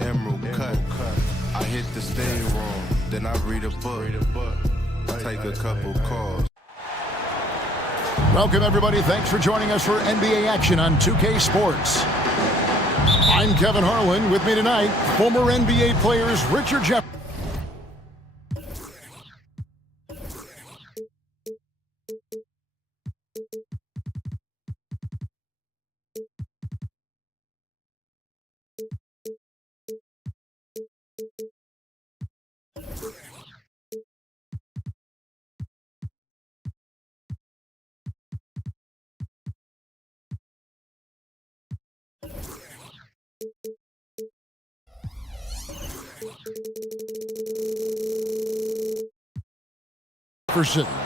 emerald cut. I hit the stay room, then I read a book. Take a couple calls. Welcome, everybody. Thanks for joining us for NBA action on 2K Sports. I'm Kevin Harlan. With me tonight, former NBA players Richard Jefferson.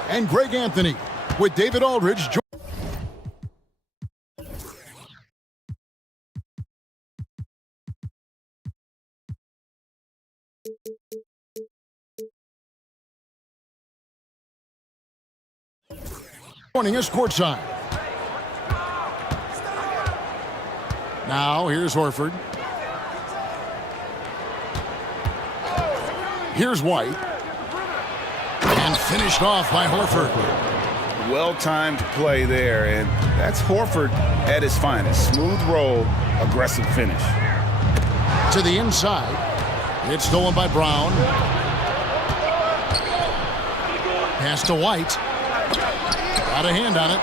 And Greg Anthony with David Aldridge. Joining us courtside. Now here's Horford. Here's White. And finished off by Horford. Well-timed play there, and that's Horford at his finest. Smooth roll, aggressive finish. To the inside. It's stolen by Brown. Pass to White. Got a hand on it.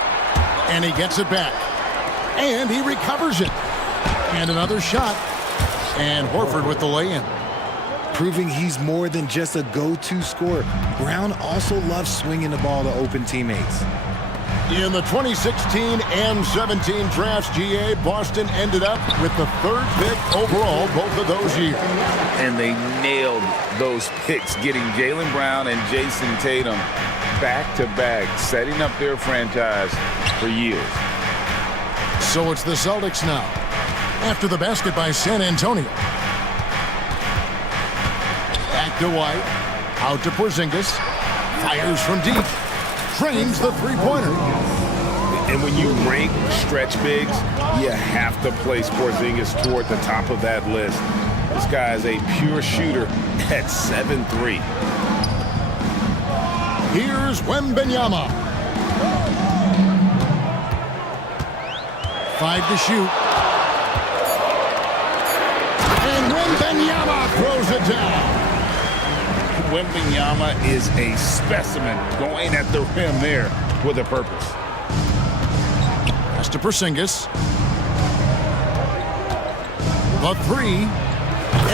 And he gets it back. And he recovers it. And another shot. And Horford with the lay-in. Proving he's more than just a go-to scorer. Brown also loves swinging the ball to open teammates. In the 2016 and 17 drafts, GA, Boston ended up with the third pick overall both of those years. And they nailed those picks, getting Jaylen Brown and Jason Tatum back-to-back, setting up their franchise for years. So it's the Celtics now, after the basket by San Antonio. Back to White, out to Porzingis, fires from deep, trains the three-pointer. And when you rank stretch bigs, you have to place Porzingis toward the top of that list. This guy is a pure shooter at 7'3". Here's 웸반야마. 5 to shoot. And 웸반야ma throws it down. 웸banyamas is a specimen going at the rim there with a purpose. Pass to Porzingis. The three.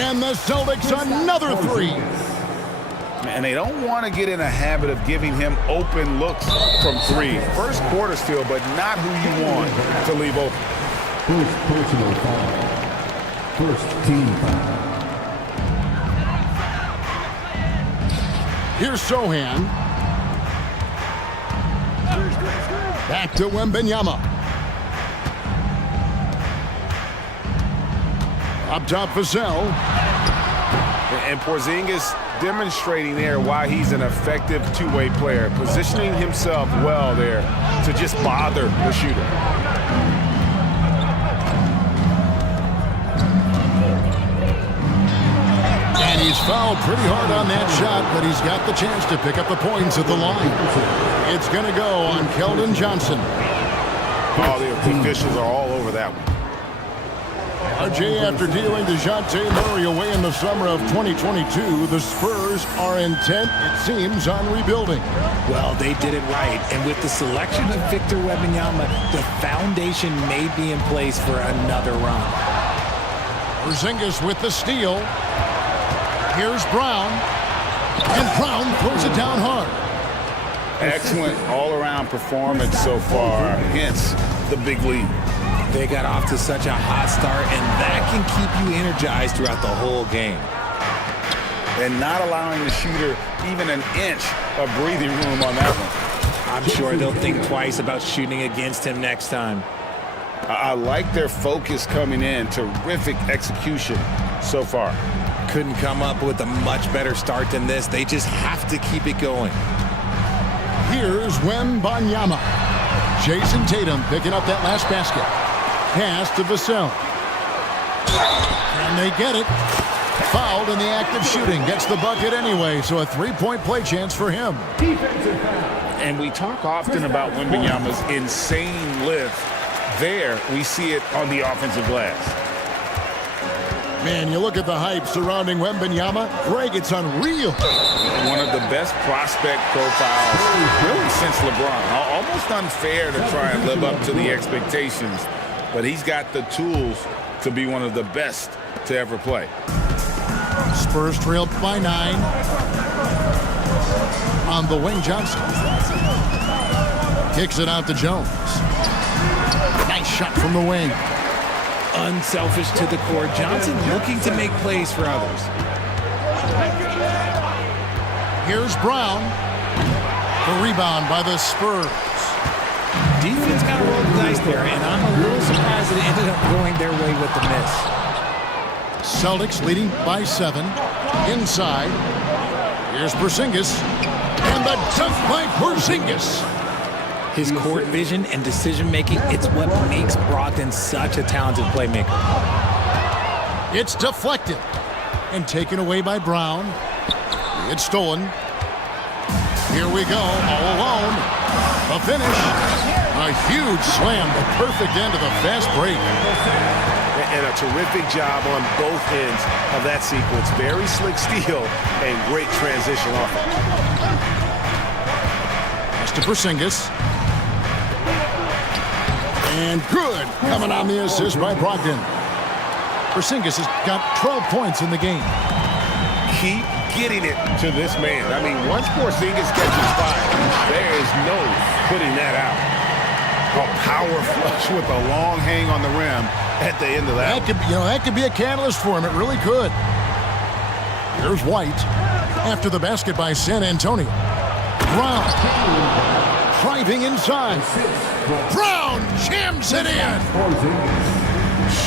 And the Celtics another three. And they don't want to get in a habit of giving him open looks from three. First quarter still, but not who you want to leave open. First personal foul. First team foul. Here's Sohan. Back to 웸banyama. Up top, Vassell. And Porzingis demonstrating there why he's an effective two-way player, positioning himself well there to just bother the shooter. And he's fouled pretty hard on that shot, but he's got the chance to pick up the points at the line. It's going to go on Keldon Johnson. Oh, the officials are all over that one. RJ, after dealing DeJounte Murray away in the summer of 2022, the Spurs are intent, it seems, on rebuilding. Well, they did it right. And with the selection of Victor Wembanyama, the foundation may be in place for another run. Porzingis with the steal. Here's Brown. And Brown throws it down hard. Excellent all-around performance so far, hence the big lead. They got off to such a hot start, and that can keep you energized throughout the whole game. And not allowing the shooter even an inch of breathing room on that one. I'm sure they'll think twice about shooting against him next time. I like their focus coming in. Terrific execution so far. Couldn't come up with a much better start than this. They just have to keep it going. Here's Wembanyama. Jason Tatum picking up that last basket. Pass to Vassell. And they get it. Fouled in the act of shooting. Gets the bucket anyway, so a three-point play chance for him. And we talk often about 웸반야ma's insane lift. There, we see it on the offensive glass. Man, you look at the hype surrounding 웸반yama. Greg, it's unreal. One of the best prospect profiles really since LeBron. Almost unfair to try and live up to the expectations, but he's got the tools to be one of the best to ever play. Spurs trailed by 9. On the wing, Johnson. Kicks it out to Jones. Nice shot from the wing. Unselfish to the core. Johnson looking to make plays for others. Here's Brown. The rebound by the Spurs. Defense got to roll the dice there, and I'm a little surprised that it ended up going their way with the miss. Celtics leading by 7. Inside. Here's Porzingis. And the dunk by Porzingis. His court vision and decision-making, it's what makes Brogdon such a talented playmaker. It's deflected and taken away by Brown. It's stolen. Here we go, all alone. The finish. A huge slam, the perfect end of the fast break. And a terrific job on both ends of that sequence. Very slick steal and great transition offense. Pass to Porzingis. And good, coming on the assist by Brogdon. Porzingis has got 12 points in the game. Keep getting it to this man. I mean, once Porzingis catches fire, there is no putting that out. A power flush with a long hang on the rim at the end of that. That could be a catalyst for him. It really could. Here's White after the basket by 샌안토니오. Brown driving inside. Brown jams it in.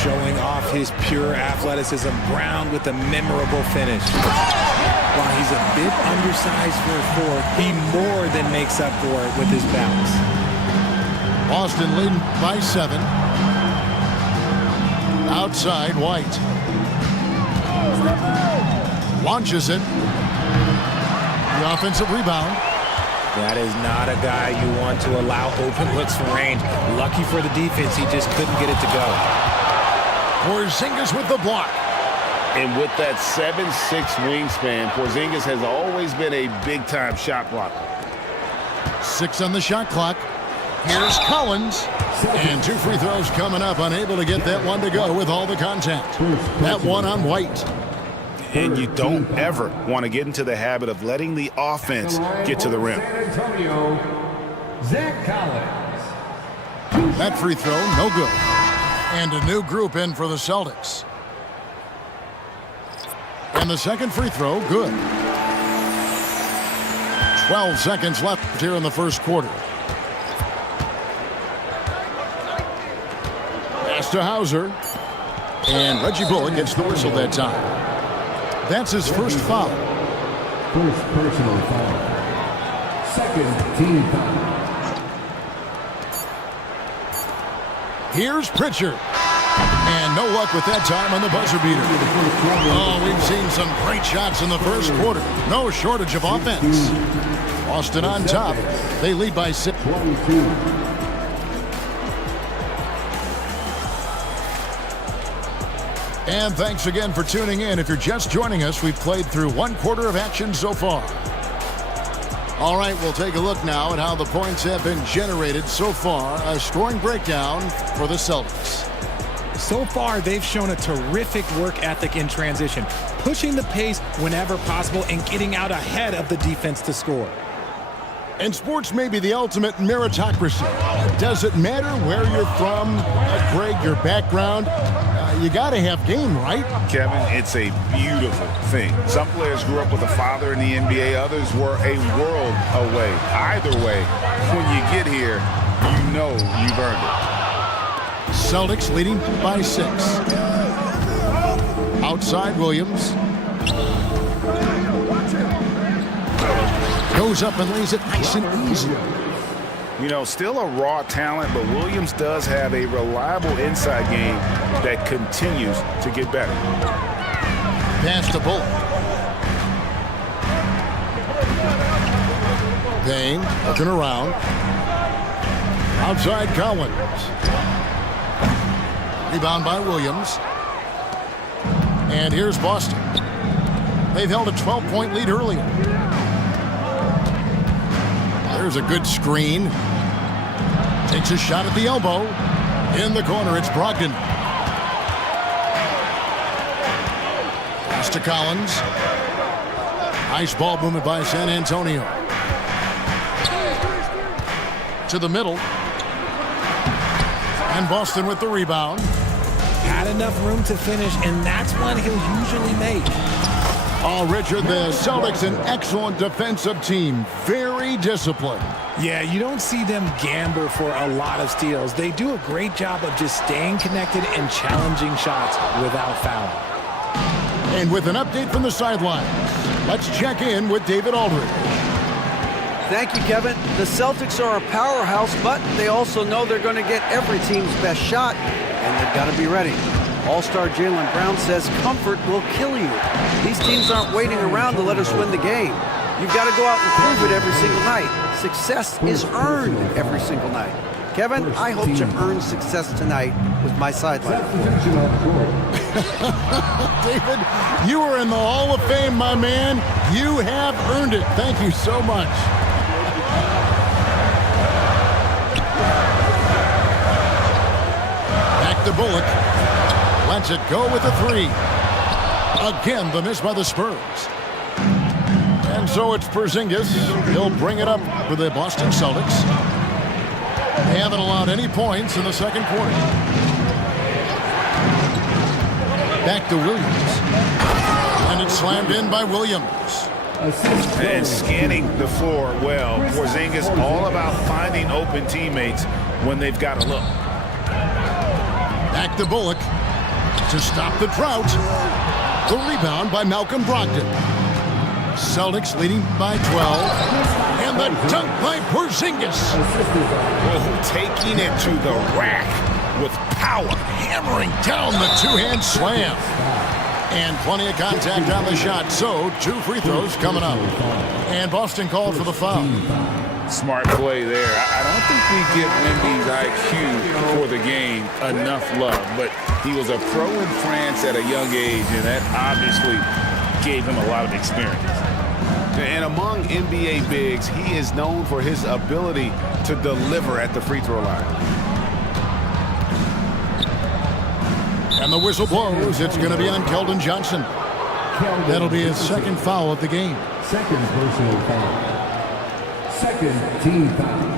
Showing off his pure athleticism. Brown with a memorable finish. While he's a bit undersized for a 4, he more than makes up for it with his bounce. Boston leading by 7. Outside, White. Launches it. The offensive rebound. That is not a guy you want to allow open looks from range. Lucky for the defense, he just couldn't get it to go. Porzingis with the block. And with that 7'6" wingspan, Porzingis has always been a big-time shot blocker. 6 on the shot clock. Here's Collins. And 2 free throws coming up. Unable to get that one to go with all the contact. That one on White. And you don't ever want to get into the habit of letting the offense get to the rim. That free throw, no good. And a new group in for the Celtics. And the second free throw, good. 12 seconds left here in the first quarter. Pass to Hauser. And Reggie Bullock gets the whistle that time. That's his first foul. First personal foul. Second team foul. Here's Pritchard. And no luck with that time on the buzzer beater. Oh, we've seen some great shots in the first quarter. No shortage of offense. Boston on top. They lead by 6. 22. And thanks again for tuning in. If you're just joining us, we've played through 1 quarter of action so far. All right, we'll take a look now at how the points have been generated so far. A scoring breakdown for the Celtics. So far, they've shown a terrific work ethic in transition, pushing the pace whenever possible and getting out ahead of the defense to score. And sports may be the ultimate meritocracy. Does it matter where you're from, Greg, your background? You got to have game, right? Kevin, it's a beautiful thing. Some players grew up with a father in the NBA. Others were a world away. Either way, when you get here, you know you've earned it. Celtics leading by 6. Outside Williams. Goes up and lays it nice and easy. You know, still a raw talent, but Williams does have a reliable inside game that continues to get better. Pass to Bullock. Payne looking around. Outside Collins. Rebound by Williams. And here's Boston. They've held a 12-point lead earlier. There's a good screen. Takes a shot at the elbow. In the corner, it's Brogdon. Pass to Collins. Nice ball movement by 샌안토니오. To the middle. And Boston with the rebound. Had enough room to finish, and that's one he'll usually make. Oh, Richard, the Celtics, an excellent defensive team. Very disciplined. Yeah, you don't see them gamble for a lot of steals. They do a great job of just staying connected and challenging shots without fouling. And with an update from the sidelines, let's check in with David Aldridge. Thank you, Kevin. The Celtics are a powerhouse, but they also know they're going to get every team's best shot, and they've got to be ready. All-star Jaylen Brown says comfort will kill you. These teams aren't waiting around to let us win the game. You've got to go out and prove it every single night. Success is earned every single night. Kevin, I hope to earn success tonight with my sideline. David, you are in the Hall of Fame, my man. You have earned it. Thank you so much. Back to Bullock. Lets it go with a three. Again, the miss by the Spurs. And so it's Porzingis. He'll bring it up for the Boston Celtics. They haven't allowed any points in the second quarter. Back to Williams. And it's slammed in by Williams. And scanning the floor well. Porzingis all about finding open teammates when they've got a look. Back to Bullock. To stop the drought. The rebound by Malcolm Brogdon. Celtics leading by 12. And the dunk by Porzingis. Oh, taking it to the rack with power. Hammering down the two-hand slam. And plenty of contact on the shot. So, 2 free throws coming up. And Boston called for the foul. Smart play there. I don't think we give Wemby's IQ for the game enough love, but he was a pro in France at a young age, and that obviously gave him a lot of experience. And among NBA bigs, he is known for his ability to deliver at the free throw line. And the whistle blows. It's going to be on Keldon Johnson. That'll be his second foul of the game. Second personal foul. Second team foul.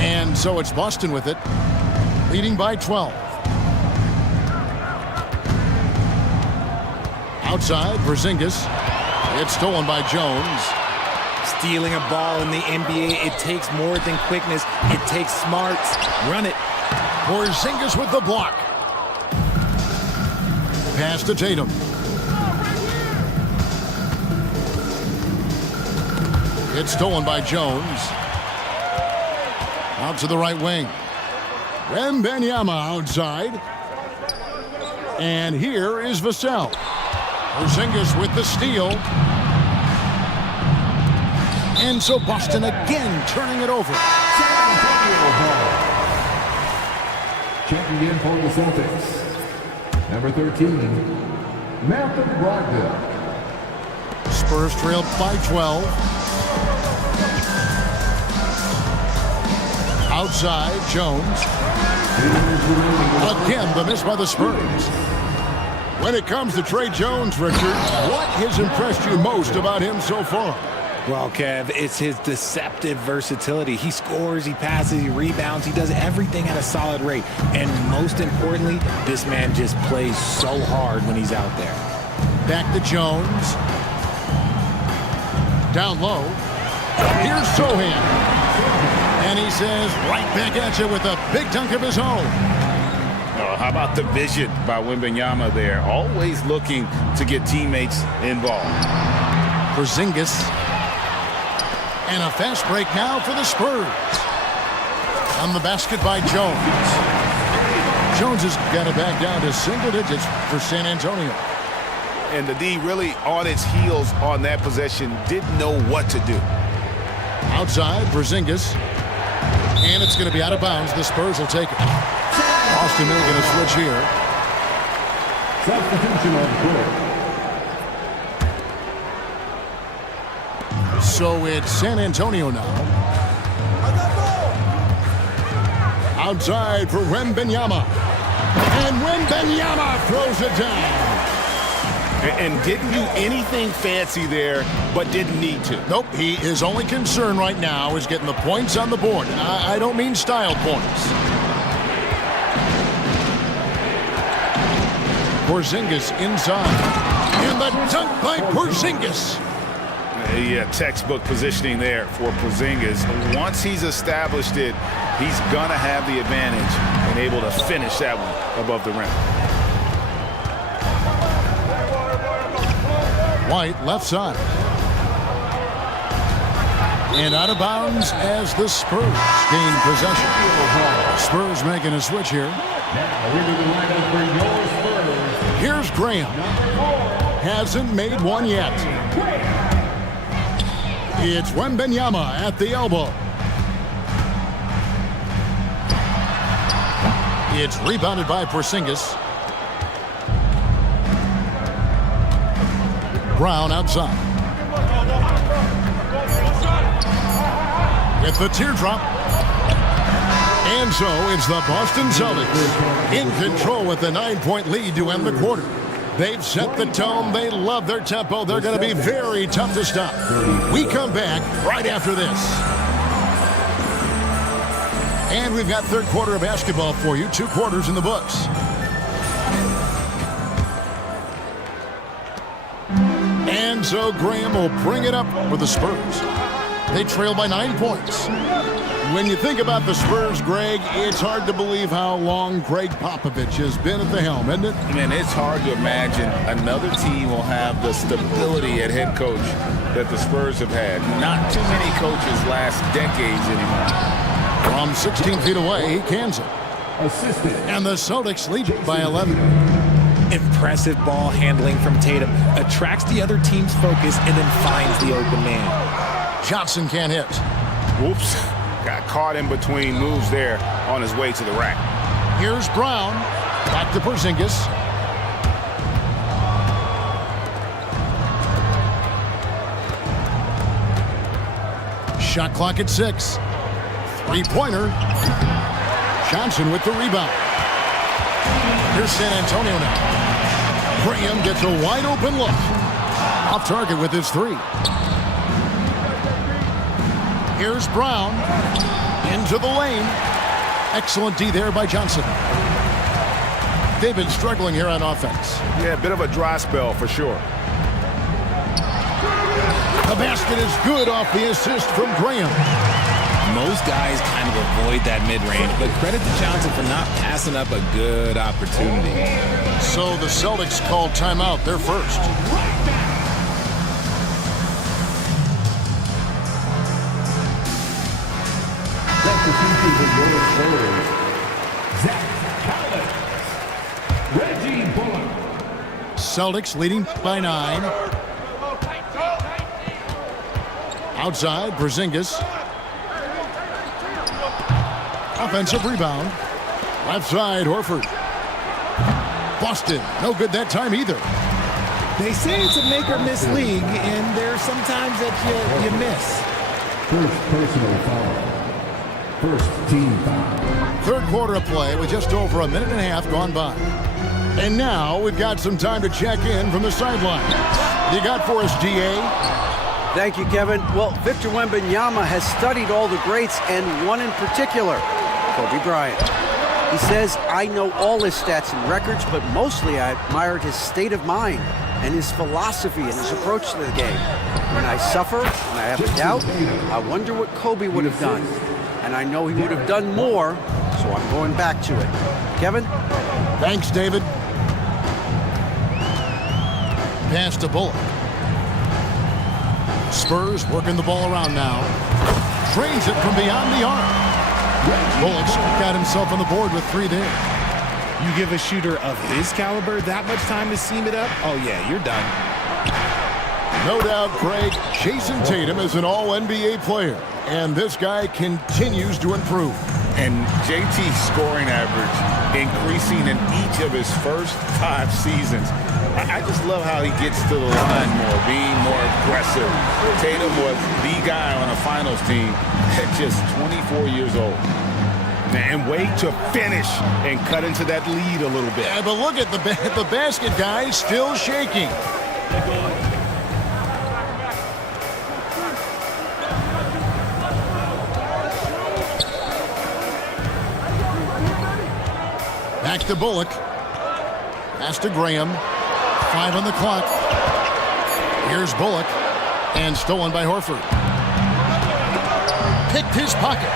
And so it's Boston with it, leading by 12. Outside, Porzingis. It's stolen by Jones. Stealing a ball in the NBA, it takes more than quickness. It takes smarts. Run it. Porzingis with the block. Pass to Tatum. It's stolen by Jones. Out to the right wing. Ćembanyama outside. And here is Vassell. Porzingis with the steal. And so Boston again turning it over. Checking in for the Celtics. Number 13, Malcolm Brogdon. Spurs trailed by 12. Outside, Jones. Again, the miss by the Spurs. When it comes to Trey Jones, Richard, what has impressed you most about him so far? Well, Kev, it's his deceptive versatility. He scores, he passes, he rebounds, he does everything at a solid rate. And most importantly, this man just plays so hard when he's out there. Back to Jones. Down low. Here's Sohan. And he says, right back at you with a big dunk of his own. Oh, how about the vision by 웸반야마 there? Always looking to get teammates involved. Porzingis. And a fast break now for the Spurs. On the basket by Jones. Jones has got it back down to single digits for San Antonio. And the D really on its heels on that possession, didn't know what to do. Outside, Porzingis. And it's going to be out of bounds. The Spurs will take it. Boston making a switch here. Substitution on court. So it's San Antonio now. Outside for 웸반야ma. And 웸반ya마 throws it down. And didn't do anything fancy there, but didn't need to. Nope, his only concern right now is getting the points on the board. And I don't mean style points. Porzingis inside. And the dunk by Porzingis. Yeah, textbook positioning there for Porzingis. Once he's established it, he's going to have the advantage and able to finish that one above the rim. White left side. And out of bounds as the Spurs gain possession. Spurs making a switch here. Now into the lineup for your Spurs. Here's Graham. Hasn't made one yet. It's 웸반야ma at the elbow. It's rebounded by Porzingis. Brown outside. With the teardrop. And so it's the Boston Celtics in control with the 9-point lead to end the quarter. They've set the tone. They love their tempo. They're going to be very tough to stop. We come back right after this. And we've got third quarter of basketball for you. 2 quarters in the books. And so Graham will bring it up for the Spurs. They trail by 9 points. When you think about the Spurs, Greg, it's hard to believe how long Greg Popovich has been at the helm, isn't it? I mean, it's hard to imagine another team will have the stability at head coach that the Spurs have had. Not too many coaches last decades anymore. From 16 feet away, he cans it. Assistant. And the Celtics lead by 11. Impressive ball handling from Tatum. Attracts the other team's focus and then finds the open man. Johnson can't hit. Whoops. Got caught in between moves there on his way to the rack. Here's Brown. Back to Porzingis. Shot clock at 6. Three-pointer. Johnson with the rebound. Here's San Antonio now. Graham gets a wide-open look. Off target with his 3. Here's Brown. Into the lane. Excellent D there by Johnson. They've been struggling here on offense. Yeah, a bit of a dry spell for sure. The basket is good off the assist from Graham. Most guys kind of avoid that mid-range, but credit to Johnson for not passing up a good opportunity. So the Celtics called timeout. They're first. Substitution for your Spurs. Zach Collins. Reggie Bullock. Celtics leading by 9. Outside, Porzingis. Offensive rebound. Left side, Horford. Boston, no good that time either. They say it's a make-or-miss league, and there's sometimes that you miss. First personal foul. First team foul. Third quarter of play with just over a minute and a half gone by. And now we've got some time to check in from the sideline. You got for us, DA? Thank you, Kevin. Well, Victor Wembanyama has studied all the greats and one in particular, Kobe Bryant. He says, I know all his stats and records, but mostly I admired his state of mind and his philosophy and his approach to the game. When I suffer, when I have a doubt, I wonder what Kobe would have done. And I know he would have done more, so I'm going back to it. Kevin? Thanks, David. Pass to Bullock. Spurs working the ball around now. Trains it from beyond the arc. Bullock's got himself on the board with 3 there. You give a shooter of his caliber that much time to seam it up? Oh, yeah, you're done. No doubt, Craig, Jason Tatum is an all-NBA player, and this guy continues to improve. And JT's scoring average increasing in each of his first 5 seasons. I just love how he gets to the line more, being more aggressive. Tatum was the guy on a finals team at just 24 years old. And wait to finish and cut into that lead a little bit. Yeah, but look at the basket guy still shaking. Back to Bullock. Pass to Graham. 5 on the clock. Here's Bullock. And stolen by Horford. Picked his pocket.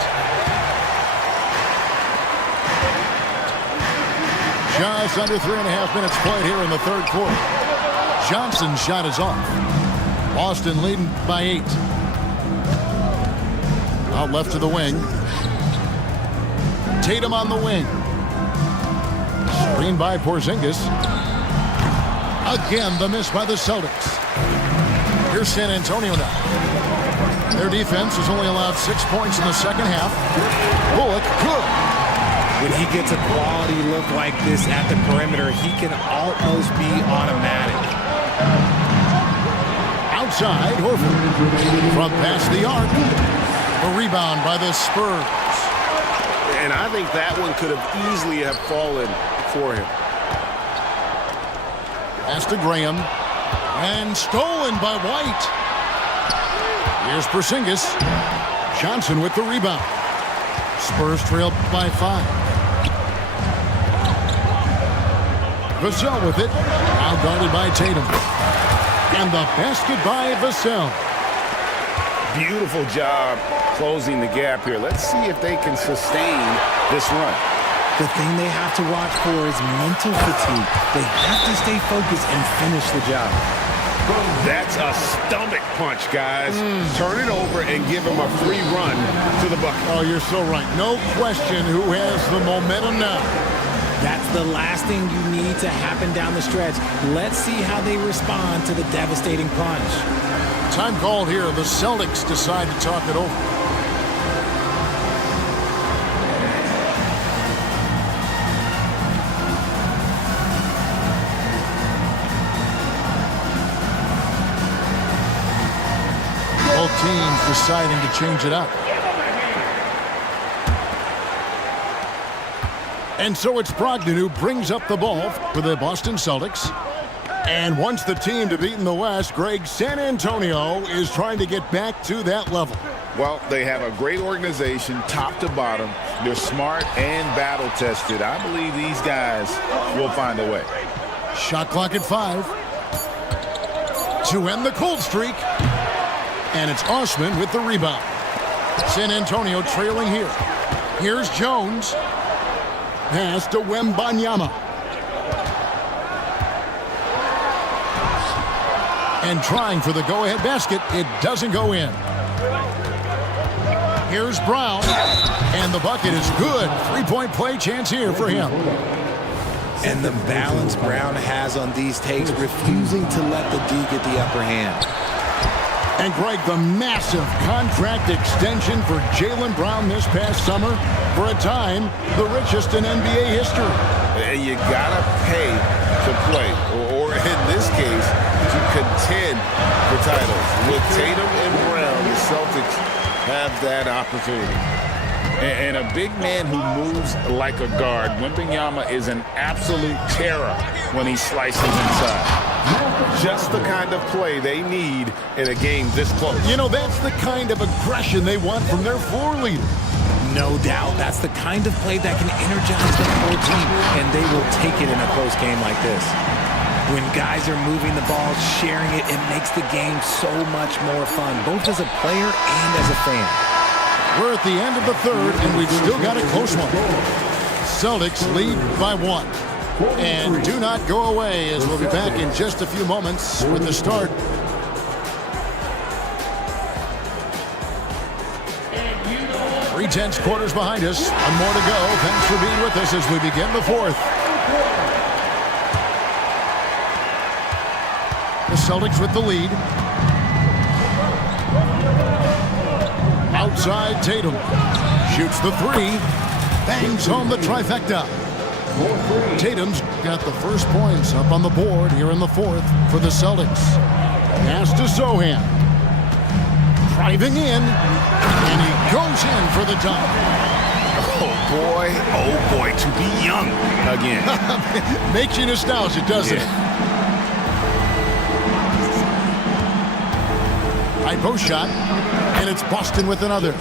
Just under 3.5 minutes played here in the third quarter. Johnson's shot is off. Boston leading by 8. Out left to the wing. Tatum on the wing. Screen by Porzingis. Again, the miss by the Celtics. Here's San Antonio now. Their defense has only allowed 6 points in the second half. Bullock good. When he gets a quality look like this at the perimeter, he can almost be automatic. Outside, Horford. From past the arc. A rebound by the Spurs. And I think that one could have easily have fallen for him. Pass to Graham. And stolen by White. Here's Porzingis. Johnson with the rebound. Spurs trail by 5. Vassell with it. Now guarded by Tatum. And the basket by Vassell. Beautiful job closing the gap here. Let's see if they can sustain this run. The thing they have to watch for is mental fatigue. They have to stay focused and finish the job. That's a stomach punch, guys. Turn it over and give him a free run to the bucket. Oh, you're so right. No question who has the momentum now. That's the last thing you need to happen down the stretch. Let's see how they respond to the devastating punch. Time called here. The Celtics decide to talk it over. Both teams deciding to change it up. And so it's Brogdon who brings up the ball for the Boston Celtics. And once the team to beat in the West, Greg, San Antonio is trying to get back to that level. Well, they have a great organization, top to bottom. They're smart and battle-tested. I believe these guys will find a way. Shot clock at 5. To end the cold streak. And it's Osman with the rebound. San Antonio trailing here. Here's Jones. Pass to 웸반야마. And trying for the go-ahead basket. It doesn't go in. Here's Brown. And the bucket is good. 3-point play chance here for him. And the balance Brown has on these takes, refusing to let the D get the upper hand. And Greg, the massive contract extension for Jaylen Brown this past summer. For a time, the richest in NBA history. And you gotta pay to play, or in this case, to contend for titles. With Tatum and Brown, the Celtics have that opportunity. And a big man who moves like a guard. 웸반야ma is an absolute terror when he slices inside. Just the kind of play they need in a game this close. You know, that's the kind of aggression they want from their floor leader. No doubt. That's the kind of play that can energize the whole team, and they will take it in a close game like this. When guys are moving the ball, sharing it, it makes the game so much more fun, both as a player and as a fan. We're at the end of the third, and we've still got a close one. Celtics lead by 1. And do not go away, as we'll be back in just a few moments with the start. Three-tenths quarters behind us. One more to go. Thanks for being with us as we begin the fourth. The Celtics with the lead. Outside Tatum. Shoots the three. Bangs home the trifecta. Tatum's got the first points up on the board here in the fourth for the Celtics. Pass to Sohan. Driving in. And he goes in for the dunk. Oh boy, to be young again. Makes you nostalgic, doesn't it? High post shot, and it's Boston with another.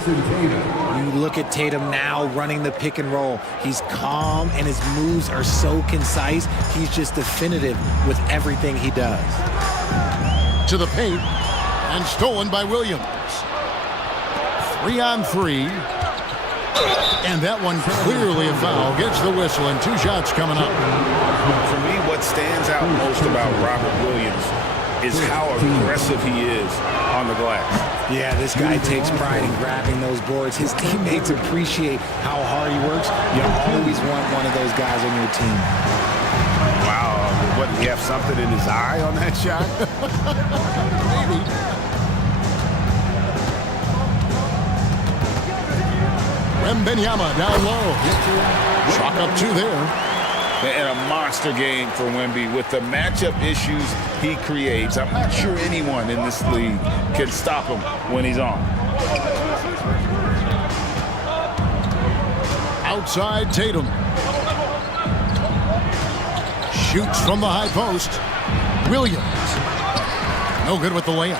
You look at Tatum now running the pick and roll. He's calm, and his moves are so concise. He's just definitive with everything he does. To the paint, and stolen by Williams. 3-on-3. And that one clearly a foul. Gets the whistle, and 2 shots coming up. For me, what stands out most about Robert Williams is how aggressive he is on the glass. Yeah, this guy takes pride in grabbing those boards. His teammates appreciate how hard he works. You always want one of those guys on your team. Wow, what, he have something in his eye on that shot? Maybe. Wembanyama down low. Chalk up 2 there. And a monster game for Wemby with the matchup issues he creates. I'm not sure anyone in this league can stop him when he's on. Outside Tatum. Shoots from the high post. Williams. No good with the layup.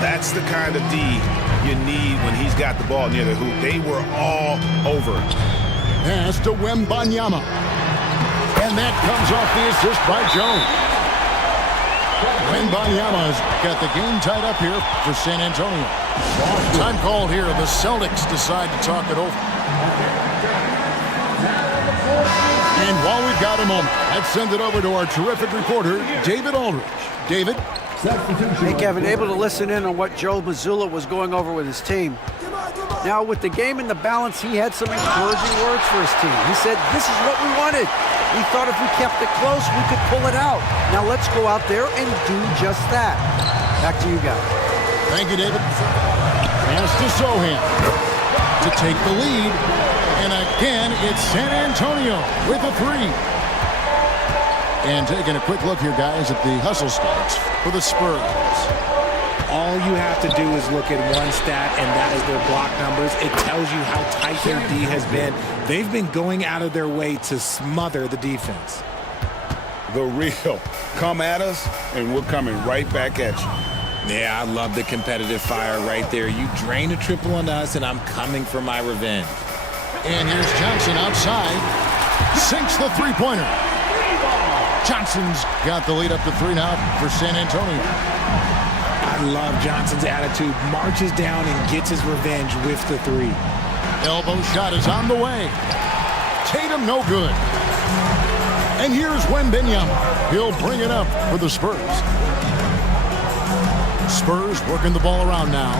That's the kind of D you need when he's got the ball near the hoop. They were all over it. Pass to Wembanyama. And that comes off the assist by Jones. Wembanyama's got the game tied up here for San Antonio. Time called here. The Celtics decide to talk it over. And while we've got a moment, let's send it over to our terrific reporter, David Aldridge. David? Hey, Kevin, able to listen in on what Joe Mazzulla was going over with his team. Now, with the game in the balance, he had some encouraging words for his team. He said, this is what we wanted. We thought if we kept it close, we could pull it out. Now let's go out there and do just that. Back to you guys. Thank you, David. Pass to Sohan to take the lead. And again, it's San Antonio with a 3. And taking a quick look here, guys, at the hustle stats for the Spurs. All you have to do is look at one stat, and that is their block numbers. It tells you how tight their D has been. They've been going out of their way to smother the defense. The real. Come at us, and we're coming right back at you. Yeah, I love the competitive fire right there. You drain a triple on us, and I'm coming for my revenge. And here's Johnson outside. Sinks the three-pointer. Johnson's got the lead up to 3 now for San Antonio. I love Johnson's attitude. Marches down and gets his revenge with the 3. Elbow shot is on the way. Tatum no good. And here's Wembanyama. He'll bring it up for the Spurs. Spurs working the ball around now.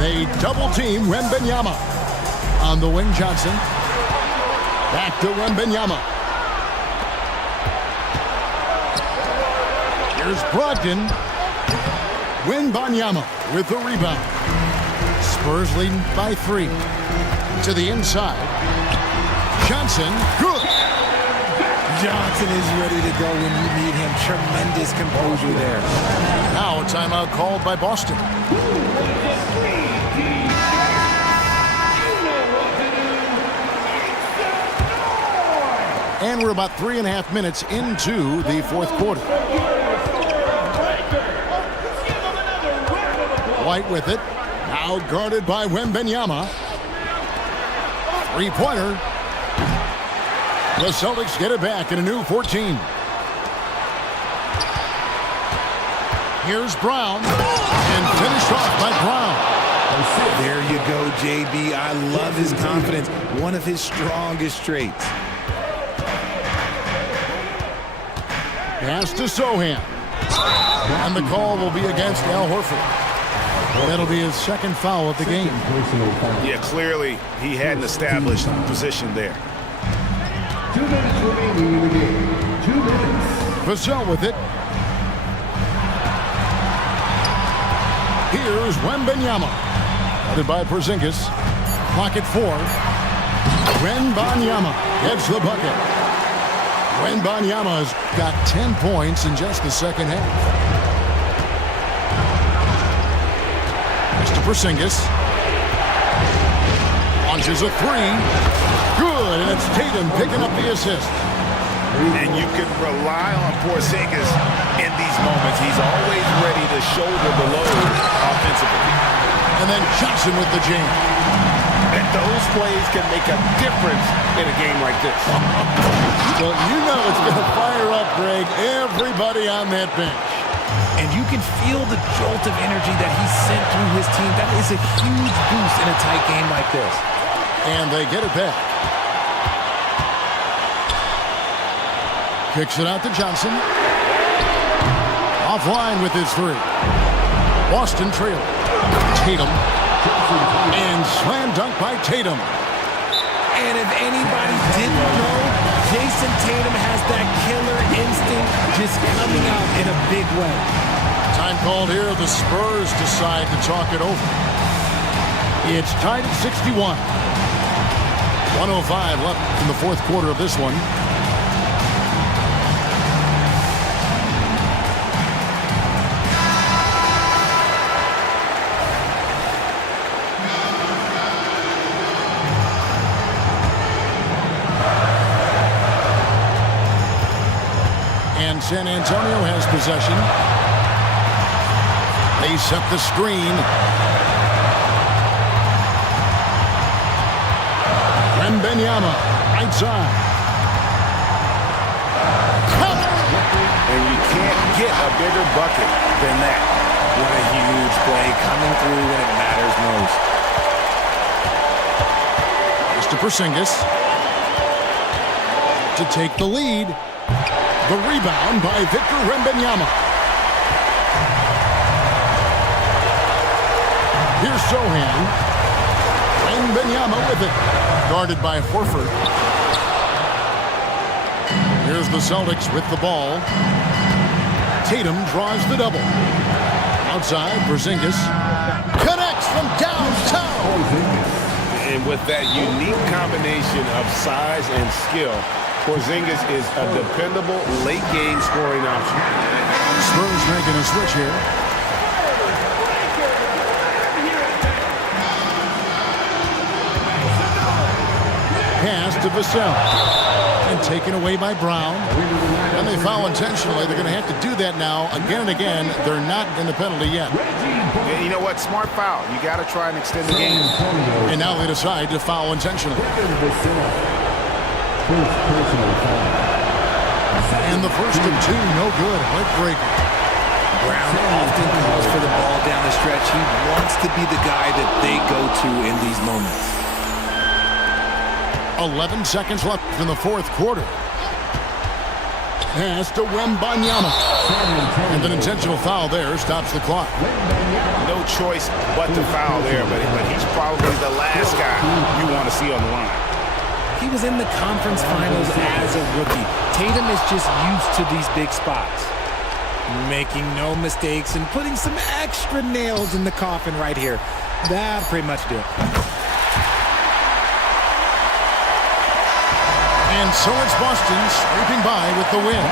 They double team Wembanyama. On the wing, Johnson. Back to Wembanyama. Here's Brogdon. Wembanyama with the rebound. Spurs leading by 3. To the inside. Johnson, good. Johnson is ready to go when you need him. Tremendous composure there. Now a timeout called by Boston. And we're about 3.5 minutes into the fourth quarter. White with it. Now guarded by Wembanyama. Three-pointer. The Celtics get it back in a new 14. Here's Brown. And finished off by Brown. There you go, JB. I love his confidence. One of his strongest traits. Pass to Sohan. And the call will be against Al Horford. That'll be his second foul of the game. Yeah, clearly he had an established position there. 2 minutes remaining in the game. 2 minutes. Vassell with it. Here's 웸반야ma. Headed by Porzingis. Clock at 4. 웸반야ma gets the bucket. 웸banya's got 10 points in just the second half. Mr. Porzingis. Launches a 3. Good, and it's Tatum picking up the assist. And you can rely on Porzingis in these moments. He's always ready to shoulder the load offensively. And then Johnson with the jam. And those plays can make a difference in a game like this. Well, you know it's going to fire up, Greg, everybody on that bench. And you can feel the jolt of energy that he sent through his team. That is a huge boost in a tight game like this. And they get it back. Kicks it out to Johnson. Offline with his 3. Boston trailing. Tatum. And slam dunk by Tatum. And if anybody didn't know, Jason Tatum has that killer instinct just coming out in a big way. Time called here. The Spurs decide to talk it over. It's tied at 61. 105 left in the fourth quarter of this one. And San Antonio has possession. They set the screen. 웸banyama, right side. And you can't get a bigger bucket than that. What a huge play coming through when it matters most. Mr. Porzingis to take the lead. The rebound by Victor 웸banyama. Here's Sohan. 웸banyama with it. Guarded by Horford. Here's the Celtics with the ball. Tatum draws the double. Outside, Porzingis connects from downtown. And with that unique combination of size and skill, Porzingis is a dependable late-game scoring option. Spurs making a switch here. Pass to Vassell. And taken away by Brown. And they foul intentionally. They're going to have to do that now again and again. They're not in the penalty yet. And you know what? Smart foul. You got to try and extend the game. And now they decide to foul intentionally. And the first of 2, no good. Heartbreaker. Brown often calls for the ball down the stretch. He wants to be the guy that they go to in these moments. 11 seconds left in the fourth quarter. Pass to 웸banyama. And an intentional foul there stops the clock. No choice but to foul there, but he's probably the last guy you want to see on the line. He was in the conference finals as a rookie. Tatum is just used to these big spots. Making no mistakes and putting some extra nails in the coffin right here. That pretty much do it. And so it's Boston scraping by with the win.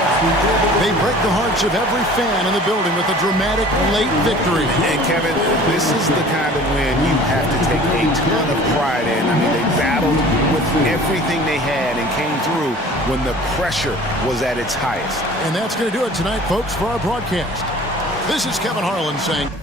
They break the hearts of every fan in the building with a dramatic late victory. And Kevin, this is the kind of win you have to take a ton of pride in. I mean, they battled with everything they had and came through when the pressure was at its highest. And that's going to do it tonight, folks, for our broadcast. This is Kevin Harlan saying...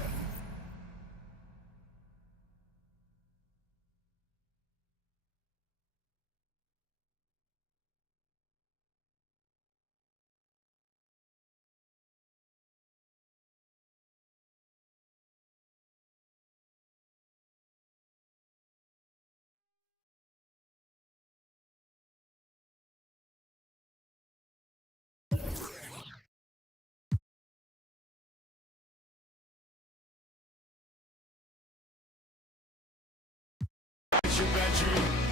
It's your bedroom.